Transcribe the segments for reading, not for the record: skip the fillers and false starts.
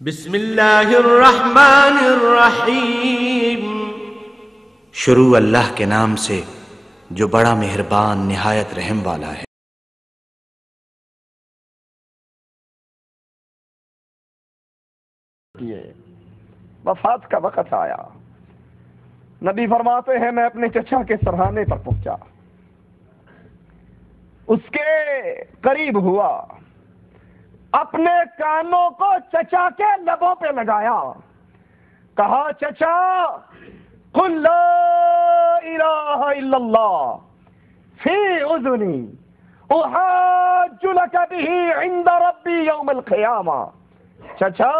बिस्मिल्लाहिर्रहमानिर्रहीम। शुरू अल्लाह के नाम से जो बड़ा मेहरबान निहायत रहम वाला है। वफात का वक़्त आया, नबी फरमाते हैं मैं अपने चचा के सरहाने पर पहुंचा, उसके करीब हुआ, अपने कानों को चचा के लबों पे लगाया, कहा चचा कुल ला इलाहा इल्लल्लाह फी उज़ुनी उहाज्जु लक बिही इंद रब्बी यौमल क़ियामा। चचा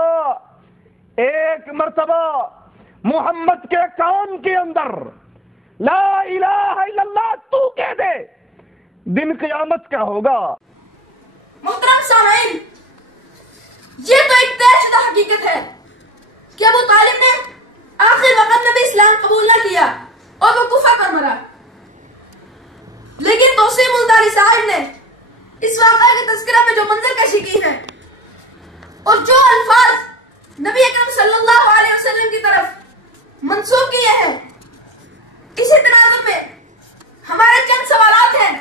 एक मर्तबा मोहम्मद के कान के अंदर ला इलाहा इल्लल्लाह तू कह दे, दिन क़यामत का होगा। मोहतरम सामईन, ये तो एक तयशुदा हकीकत है कि अबू तालिब ने आखिर वक्त में भी इस्लाम कबूल न किया और वो कुफर पर मरा। लेकिन तौसीफ मुल्तानी साहब ने इस वाक़या के तज़किरा में जो मंजर कशी की है और जो अल्फाज नबी अकरम सल्लल्लाहु अलैहि वसल्लम की तरफ मंसूब किए हैं, इसी तनाजुर में हमारे चंद सवालात हैं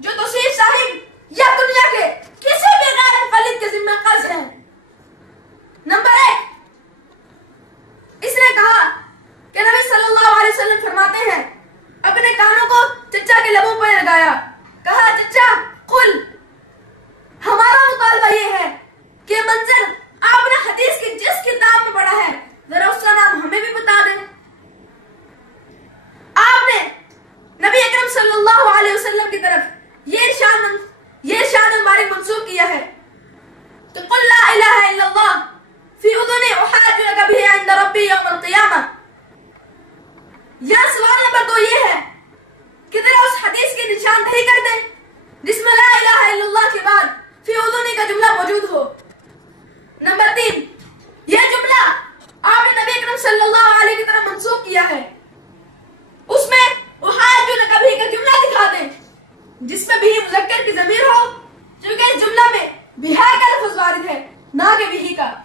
जो तौसीफ साहिब या दुनिया के किसी भी गैर मुक़ल्लिद के जिम्मे कर्ज है। नंबर 1, इसने कहा कि नबी सल्लल्लाहु अलैहि वसल्लम फरमाते हैं, अपने कानों को चचा के लबों पर लगाया, कहा चचा कुल। हमारा मुतालबा ये है कि मंजर आपने हदीस की जिस किताब में पढ़ा है जरा उसका नाम हमें भी बता दें। आपने नबी अकरम सल्लल्लाहु अलैहि वसल्लम की तरफ ये इरशाद मुबारक मंसूब किया है तो कुल ला इलाहा इल्लल्लाह फी उज़ुनी उहाज्जु लक बिही इंद रब्बी यौमल क़ियामा। यहां सवाल नंबर 2 ये है कि जरा उस हदीस की निशानदेही कर दें जिसमें ला इलाहा इल्लल्लाह के बाद फी उज़ुनी का जुमला मौजूद हो। नंबर 3, यह जुमला आपने नबी अकरम सल्लल्लाहु अलैहि की तरफ मंसूब किया है, उसमें उहाज्जु लक बिही का जुमला दिखा दें जिसमें बिही मुज़क्कर की ज़मीर हो, क्योंकि इस जुमला में बिहा का लफ्ज़ वारिद है ना कि बिही का।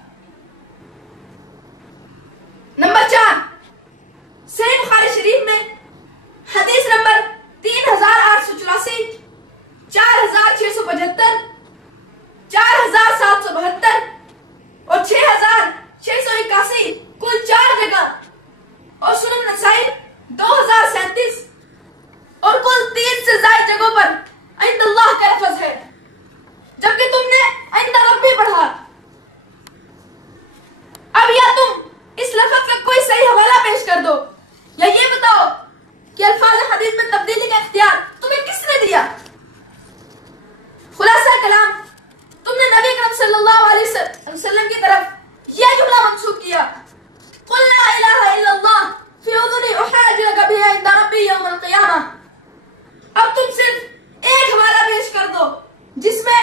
नंबर 4, सहीह बुखारी शरीफ में हदीस नंबर 3884, 4675, 4772 और 6681 कुल 4 जगह और सुनन नसाई 2037 और कुल 3 से ज्यादा जगहों पर इंदल्लाह का लफ्ज़ है, जबकि तुमने इंद रब्बी पढ़ा। अब या तुम इस लफ्ज़ का कोई सही हवाला पेश कर दो या ये बताओ कि अल्फाज हदीस में तब्दीली का इख्तियार तुम्हें किसने दिया। खुलासा कलाम, तुमने नबी अकरम सल्लल्लाहु अलैहि वसल्लम की तरफ यह जुमला मंसूब किया कुल ला इलाहा इल्लल्लाह फी उज़ुनी उहाज्जु लक बिही इंद रब्बी यौमल क़ियामा। अब तुम सिर्फ एक हवाला पेश कर दो जिसमें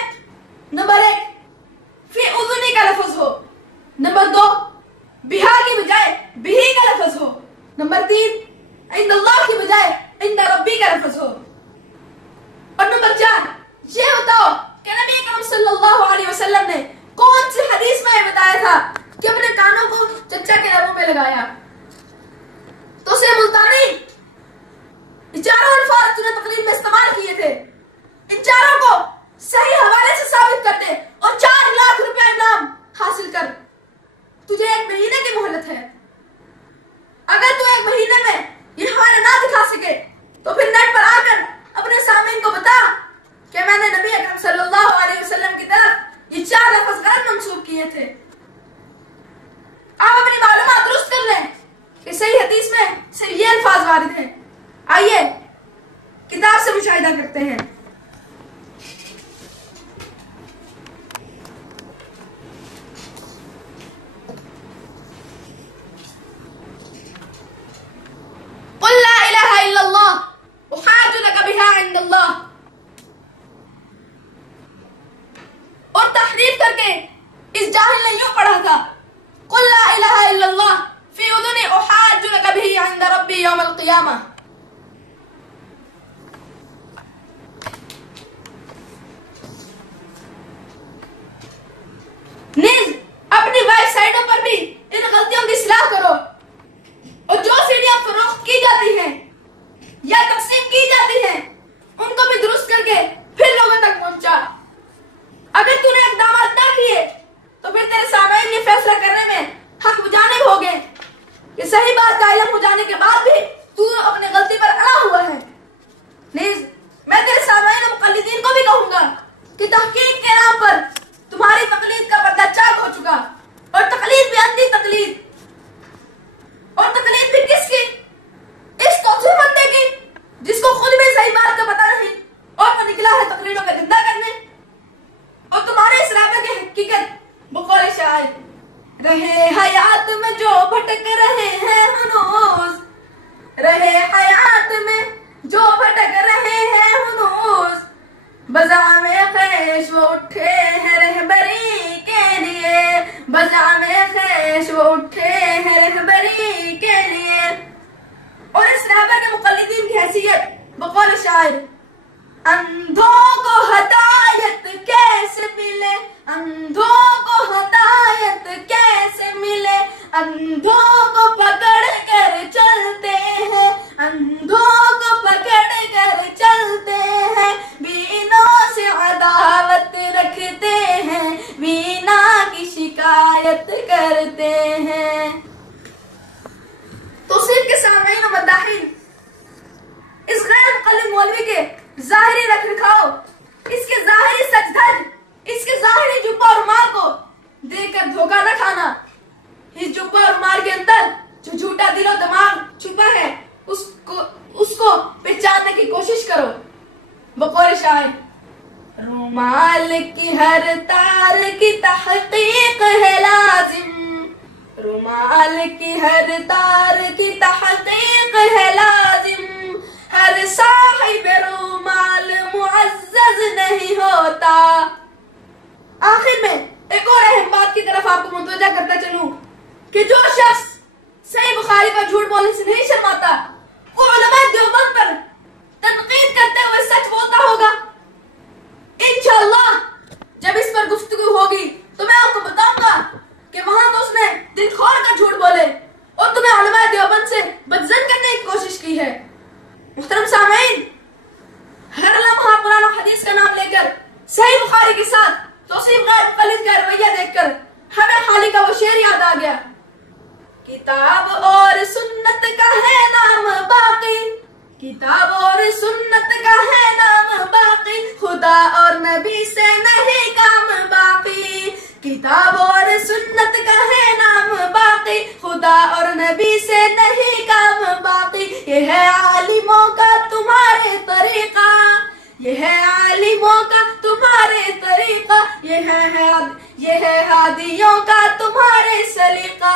नंबर 1 फी उज़ुनी का लफ्ज़ हो, नंबर 2 बिहा की बजाय बिही का लफ्ज़ हो, नंबर 3 इंदल्लाह की बजाय इंद रब्बी का लफ्ज़ हो, और नंबर 4 ये बताओ कि नबी अकरम सल्लल्लाहु अलैहि वसल्लम ने कौन सी हदीस में बताया था कि अपने कानों को चचा के लबों पे लगाया। तो से मुल्तानी चारों अल्फाज तूने तकरीर में इस्तेमाल किए थे, इन चारों को सही हवाले से साबित कर दे और 4 लाख रुपया इनाम हासिल कर। तुझे 1 महीने की मोहलत है। अगर तू 1 महीने में ये हवाले ना दिखा सके तो फिर नेट पर आकर अपने सामईन को बता कि मैंने नबी अकरम सल्लल्लाहु अलैहि वसल्लम की तरफ ये 4 लफ्ज़ गलत मंसूब किए थे। आप अपनी मालूमात दुरुस्त कर लें कि सही हदीस में सिर्फ ये अल्फाज वारिद हैं। आइए किताब से मुशाहिदा करते हैं। कुल ला इलाहा इल्लल्लाह उहाज्जु लक बिहा इंदल्लाह और तहरीफ करके इस जाहिल ने यूं पढ़ा था कुल ला इलाहा इल्लल्लाह फी उज़ुनी उहाज्जु लक बिही इंद रब्बी यौमल क़ियामा। नीज अपनी वेबसाइट अगर तूने इकदाम ना किए तो फिर तेरे सामने ये फैसला करने में हक बुझाने होंगे कि सही बात का इल्म हो जाने के बाद भी तू अपनी गलती पर अड़ा हुआ है। नहीं, मैं तेरे सामने मुक़ल्लिदीन को भी कहूंगा कि तहकीक के नाम पर तुम्हारी तकलीद का पर्दा चाक हो चुका, और तकलीद भी अंधी तकलीद, और तकलीद भी किसकी? इस तौसीफ बंदे की जिसको खुद में सही बात का पता नहीं और तो निकला है तकलीदों का धंधा करने। और तुम्हारे इस राबे की हकीकत बकौल शायर, रहे हयात में जो भटक रहे हैं हनूज, रहे हयात में जो भटक रहे हैं हनूज, बज़ामे ख़ैश वो उठे हैं रहबरी के लिए, बज़ामे ख़ैश वो उठे हैं रहबरी के लिए। और इस राबे के मुक़ल्लिदीन की हैसियत बकौल शायर, अंधों को हदायत कैसे मिले, अंधों को हदायत कैसे मिले, अंधों को पकड़ कर चलते हैं, अंधों को पकड़ कर चलते हैं, बीनों से अदावत रखते हैं, बीना की शिकायत करते हैं। तो सिर्फ के सामने मद्दाहिन इस गैर मुक़ल्लिद मौलवी के जाहिरी रख रखाव, इसके जाहिरी सजधज, इसके जाहिरी जुब्बा और रुमाल को देखकर धोखा न खाना। इस जुब्बा और रुमाल के अंदर जो झूठा दिलो दिमाग छुपा है उसको पहचानने की कोशिश करो। बकौल शायर, रुमाल की हर तार की तहकीक है लाजिम, रुमाल की हर तार की तहकीक है लाजिम, हर साहिब रुमाल मुअज़्ज़ज़ नहीं होता। आखिर में एक और अहम बात की तरफ आपको मुतवज्जा करता चलूं कि जो शख्स सही बुखारी पर झूठ बोलने से नहीं शर्माता, वो उलमा देवबंद पर तनकीद करते हुए सच बोलता होगा। इंशाअल्लाह जब इस पर गुफ्तगू होगी तो मैं आपको बताऊंगा कि वहां तो उसने दिल खोल कर झूठ बोले और तुम्हें उलमा देवबंद से बदज़न करने की कोशिश की है। मुहतरम सामईन, हर लम्हा कुरान और हदीस का नाम लेकर सही बुखारी के साथ तौसीफ गैर मुक़ल्लिद का रवैया देखकर हमें खाली का वो शेर याद आ गया, किताब और सुन्नत का है नाम बाकी, किताब और सुन्नत का है नाम बाकी, खुदा और नबी से नहीं काम बाकी, किताब और सुन्नत का है नाम बाकी, खुदा और नबी से नहीं काम बाकी। ये है आलिमों का तुम्हारे तरीका, ये है आलिमों का तुम्हारे तरीका, ये है हादियों का तुम्हारे सलीका।